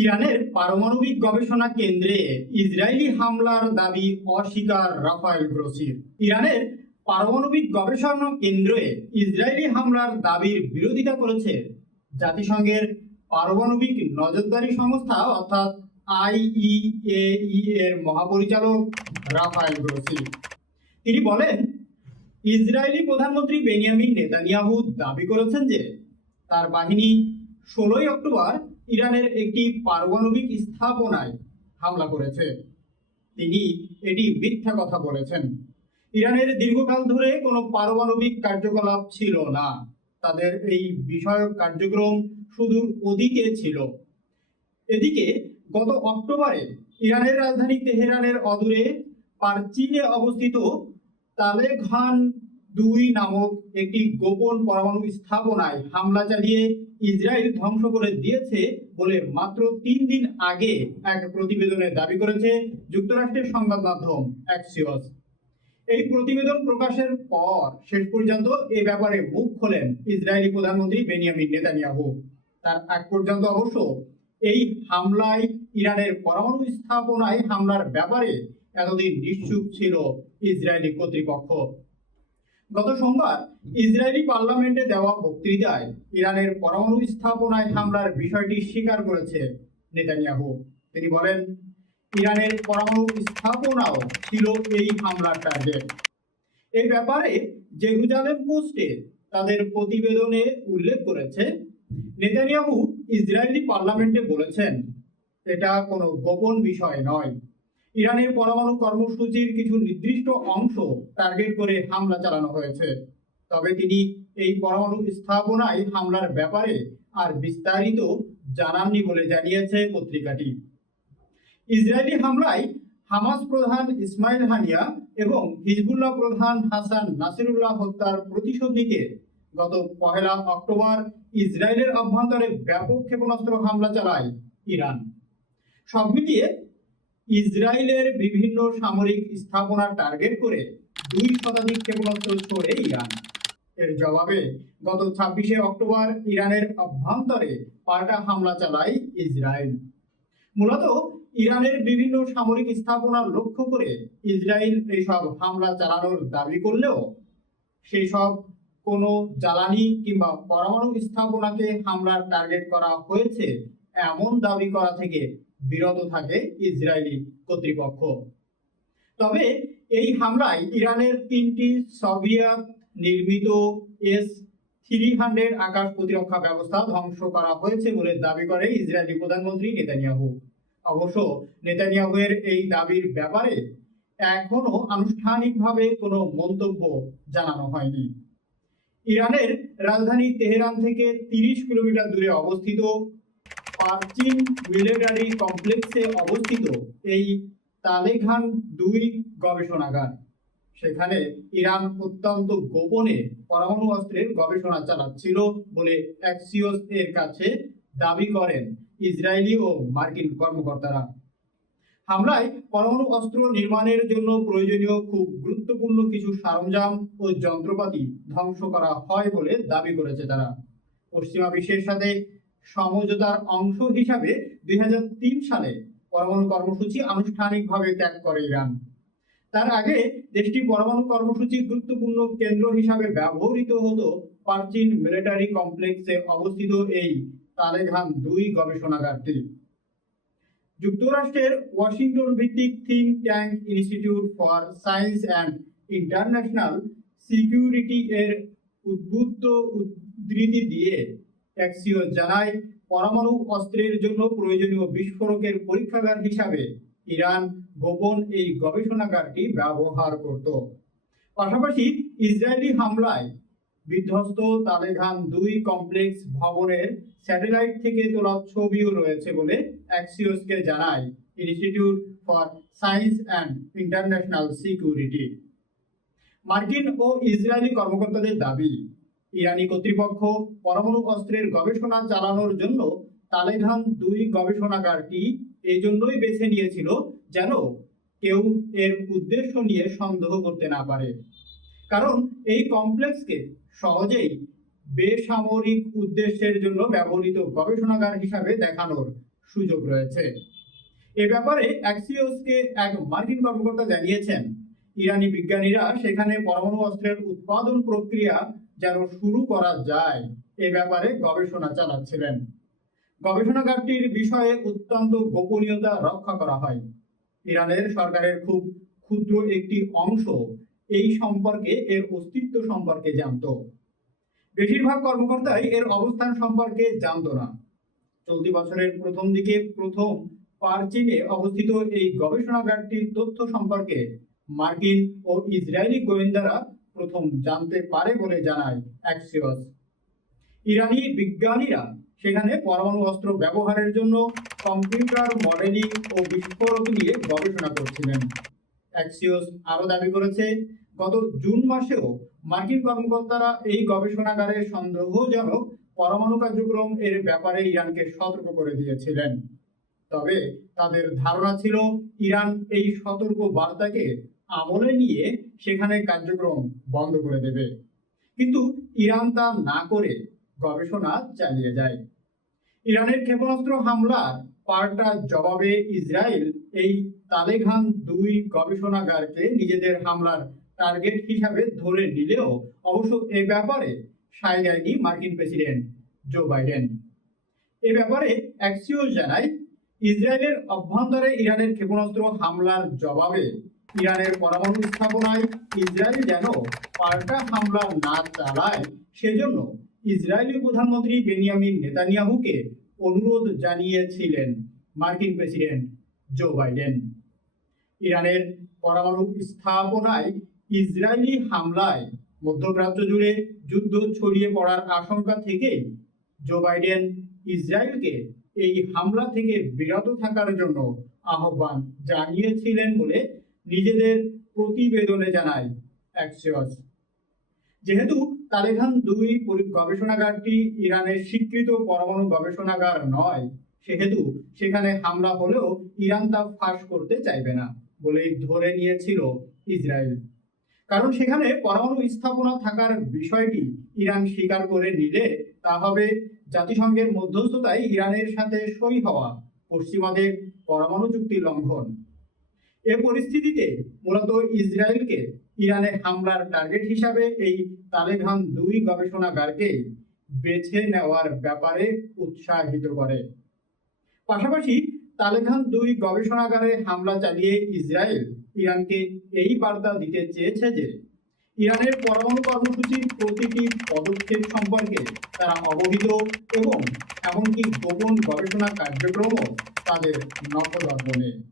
ইরানের পারমাণবিক গবেষণা কেন্দ্রে ইসরায়েলি হামলার দাবি অস্বীকার রাফায়েল গ্রোসির। ইরানের পারমাণবিক গবেষণা কেন্দ্রে ইসরায়েলি হামলার দাবির বিরোধিতা করেছে জাতিসংঘের পারমাণবিক নজরদারি সংস্থা, অর্থাৎ আইইএই এর মহাপরিচালক রাফায়েল গ্রোসি তিনি বলেন, ইসরায়েলি প্রধানমন্ত্রী বেনিয়ামিন নেতানিয়াহু দাবি করেছেন যে তার বাহিনী ষোলোই অক্টোবর ইরানের একটি পারমাণবিক স্থাপনায় হামলা করেছে। তিনি এটি মিথ্যা কথা বলেছেন। ইরানের দীর্ঘকাল ধরে কোনো পারমাণবিক কার্যকলাপ ছিল না। তাদের এই বিষয়ক কার্যক্রম সুদূর অতীতে ছিল। এদিকে, গত অক্টোবরে ইরানের রাজধানী তেহরানের অদূরে পারচিনে অবস্থিত তালেখান দুই নামক একটি গোপন পরমাণু স্থাপনায় হামলা চালিয়ে ইসরায়েল ধ্বংস করে দিয়েছে বলে মাত্র তিন দিন আগে এক প্রতিবেদনে দাবি করেছে যুক্তরাষ্ট্রের সংবাদ মাধ্যম অ্যাক্সিওস এই প্রতিবেদন প্রকাশের পর শেষ পর্যন্ত এ ব্যাপারে মুখ খোলেন ইসরায়েলি প্রধানমন্ত্রী বেনিয়ামিন নেতানিয়াহু। তার আগ পর্যন্ত অবশ্য এই হামলায় ইরানের পরমাণু স্থাপনায় হামলার ব্যাপারে এতদিন নিশ্চুপ ছিল ইসরায়েলি কর্তৃপক্ষ। গত সোমবার ইসরায়েলি পার্লামেন্টে দেওয়া বক্তৃতায় ইরানের পরমাণু স্থাপনায় হামলার বিষয়টি স্বীকার করেছে নেতানিয়াহু। তিনি বলেন, ইরানের পরমাণু স্থাপনাও ছিল এই হামলার টার্গেট। এই ব্যাপারে জেরুজালেম পোস্টে তাদের প্রতিবেদনে উল্লেখ করেছে, নেতানিয়াহু ইসরায়েলি পার্লামেন্টে বলেছেন, এটা কোনো গোপন বিষয় নয়। ইরানের পরমাণু কর্মসূচির কিছু নির্দিষ্ট অংশ টার্গেট করে হামলা চালানো হয়েছে। তবে তিনি এই পরমাণু স্থাপনায় হামলার ব্যাপারে আর বিস্তারিত জানাননি বলে জানিয়েছে পত্রিকাটি। ইসরায়েলি হামলায় হামাস প্রধান ইসমাইল হানিয়া এবং হিজবুল্লাহ প্রধান হাসান নাসিরুল্লাহ হত্যার প্রতিশোধ নিতে গত পহেলা অক্টোবর ইসরায়েলের অভ্যন্তরে ব্যাপক ক্ষেপণাস্ত্র হামলা চালায় ইরান। সব মিলিয়ে ইসরায়েলের বিভিন্ন সামরিক স্থাপনা টার্গেট করে দুই শতাধিক ক্ষেপণাস্ত্র ছোড়ে ইরান। এর জবাবে, গত ছাব্বিশে অক্টোবর ইরানের অভ্যন্তরে পাল্টা হামলা চালায় ইসরায়েল। মূলত ইরানের বিভিন্ন সামরিক স্থাপনা লক্ষ্য করে ইসরায়েল এইসব হামলা চালানোর দাবি করলেও সেই সব কোনো জ্বালানি কিংবা পরমাণু স্থাপনাকে হামলার টার্গেট করা হয়েছে এমন দাবি করা থেকে বিরত থাকে ইসরায়েলি কর্তৃপক্ষ। তবে এই হামলায় ইরানের তিনটি সোভিয়েত নির্মিত এস থ্রি হান্ড্রেড আকাশ প্রতিরক্ষা ব্যবস্থা ধ্বংস করা হয়েছে বলে দাবি করে ইসরায়েলি প্রধানমন্ত্রী নেতানিয়াহু। অবশ্য নেতানিয়াহুয়ের এই দাবির ব্যাপারে এখনও আনুষ্ঠানিকভাবে কোনো মন্তব্য জানানো হয়নি। ইরানের রাজধানী তেহরান থেকে তিরিশ কিলোমিটার দূরে অবস্থিত পার্চিন মিলিটারি কমপ্লেক্সে অবস্থিত এই তালেখান দুই গবেষণাগার। সেখানে ইরান অত্যন্ত গোপনে পরমাণু অস্ত্রের গবেষণা চালাচ্ছিল বলে অ্যাক্সিওস এর কাছে দাবি করেন ইসরায়েলি ও মার্কিন কর্মকর্তারা। হামলায় পরমাণু অস্ত্র নির্মাণের জন্য প্রয়োজনীয় খুব গুরুত্বপূর্ণ কিছু সরঞ্জাম ও যন্ত্রপাতি ধ্বংস করা হয় বলে দাবি করেছে তারা। পশ্চিমা বিশ্বের সাথে সমঝোতার অংশ হিসাবে দুই হাজার তিন সালে পরমাণু কর্মসূচি আনুষ্ঠানিকভাবে ত্যাগ করে ইরান। তার আগে দেশটি পরমাণু কর্মসূচি গুরুত্বপূর্ণ কেন্দ্র হিসাবে ব্যবহৃত হতো পার্চিন মিলিটারি কমপ্লেক্সে অবস্থিত এই তালেঘান দুই গবেষণাগারটি। যুক্তরাষ্ট্রের ওয়াশিংটন ভিত্তিক think tank Institute for Science and International Security এর উদ্বুদ্ধ উদ্ধৃতি দিয়ে অ্যাক্সিও জানায়, পরমাণু অস্ত্রের জন্য প্রয়োজনীয় বিস্ফোরকের পরীক্ষাগার হিসাবে ইরান গোপন এই গবেষণাগারটি ব্যবহার করত। পাশাপাশি ইসরায়েলি হামলায় বিধ্বস্ত তালেখান দুই কমপ্লেক্স ভবনের স্যাটেলাইট থেকে তোলা ছবিও রয়েছে বলে অ্যাক্সিওসকে জানায় Institute for Science and International Security. মার্কিন ও ইসরায়েলি কর্মকর্তাদের দাবি ইরানি কর্তৃপক্ষ পরমাণু অস্ত্রের গবেষণা চালানোর জন্য তালেখান দুই গবেষণাগারটি এই জন্যই বেছে নিয়েছিল যেন কেউ এর উদ্দেশ্য নিয়ে সন্দেহ করতে না পারে। কারণ এই কমপ্লেক্সকে সহজেই বেসামরিক উদ্দেশ্যের জন্য ব্যবহৃত গবেষণাগার হিসাবে দেখানোর সুযোগ রয়েছে। এ ব্যাপারে অ্যাক্সিওসকে এক মার্কিন কর্মকর্তা জানিয়েছেন, ইরানি বিজ্ঞানীরা সেখানে পরমাণু অস্ত্রের উৎপাদন প্রক্রিয়া যেন শুরু করা যায় এ ব্যাপারে গবেষণা চালাচ্ছিলেন। গবেষণাগারটির বিষয়ে অত্যন্ত গোপনীয়তা রক্ষা করা হয়। ইরানের সরকারের খুব ক্ষুদ্র একটি অংশ এই সম্পর্কে, এর অস্তিত্ব সম্পর্কে জানতো। বেশিরভাগ কর্মকর্তাই এর অবস্থান সম্পর্কে জানতো না। চলতি বছরের প্রথম দিকে প্রথম পারচিনে অবস্থিত এই গবেষণাগারটির তথ্য সম্পর্কে মার্কিন ও ইসরায়েলি গোয়েন্দারা প্রথম জানতে পারে বলে জানায় অ্যাক্সিওস ইরানি বিজ্ঞানীরা সেখানে পরমাণু অস্ত্র ব্যবহারের জন্য কম্পিউটার মডেলিং ও বিস্ফোরক নিয়ে গবেষণা করছিলেন। অ্যাক্সিওস আরও দাবি করেছে, গত জুন মাসেও মার্কিন কর্মকর্তারা এই গবেষণাগারে সন্দেহজনক পরমাণু কার্যক্রম এর ব্যাপারে ইরানকে সতর্ক করে দিয়েছিলেন। তবে তাদের ধারণা ছিল, ইরান এই সতর্ক বার্তাকে আমলে নিয়ে সেখানে কার্যক্রম বন্ধ করে দেবে। কিন্তু ইরান তা না করে গবেষণা চালিয়ে যায়। ইরানের ক্ষেপণাস্ত্র হামলার পাল্টা জবাবে ইসরায়েল এই তালেখান দুই গবেষণাগারকে নিজেদের হামলার টার্গেট হিসাবে ধরে নিলেও অবশ্য এ ব্যাপারে সায় দেয়নি মার্কিন প্রেসিডেন্ট জো বাইডেন। এ ব্যাপারে অ্যাক্সিওস জানায়, ইসরায়েলের অভ্যন্তরে ইরানের ক্ষেপণাস্ত্র হামলার জবাবে ইরানের পরমাণু স্থাপনায় ইসরায়েল যেন পাল্টা হামলা না চালায়, সেজন্য ইসরায়েলি প্রধানমন্ত্রী বেনিয়ামিন নেতানিয়াহুকে অনুরোধ জানিয়েছিলেন মার্কিন প্রেসিডেন্ট জো বাইডেন। ইরানের পরমাণু স্থাপনায় ইসরায়েলি হামলায় মধ্যপ্রাচ্য জুড়ে যুদ্ধ ছড়িয়ে পড়ার আশঙ্কা থেকে জো বাইডেন ইসরায়েলকে এই হামলা থেকে বিরত থাকার জন্য আহ্বান জানিয়েছিলেন বলে নিজেদের প্রতিবেদনে জানায় অ্যাক্সিওস যেহেতু তালেখান দুই গবেষণাগারটি ইরানের স্বীকৃত পরমাণু গবেষণাগার নয়, সেহেতু সেখানে হামলা হলেও ইরান তা ফাঁস করতে চাইবে না বলেই ধরে নিয়েছিল ইসরায়েল। কারণ সেখানে পরমাণু স্থাপনা থাকার বিষয়টি ইরান স্বীকার করে নিলে তা হবে জাতিসংঘের মধ্যস্থতায় ইরানের সাথে সই হওয়া পশ্চিমাদের পরমাণু চুক্তি লঙ্ঘন। এ পরিস্থিতিতে মূলত ইসরায়েলকে ইরানের হামলার টার্গেট হিসাবে এই তালেখান দুই গবেষণাগারকে বেছে নেওয়ার ব্যাপারে উৎসাহিত করে। পাশাপাশি তালেখান দুই গবেষণাগারে হামলা চালিয়ে ইসরায়েল ইরানকে এই বার্তা দিতে চেয়েছে যে, ইরানের পরমাণু কর্মসূচির প্রতিটি পদক্ষেপ সম্পর্কে তারা অবহিত এবং এমনকি গোপন গবেষণা কার্যক্রমও তাদের নজরদানে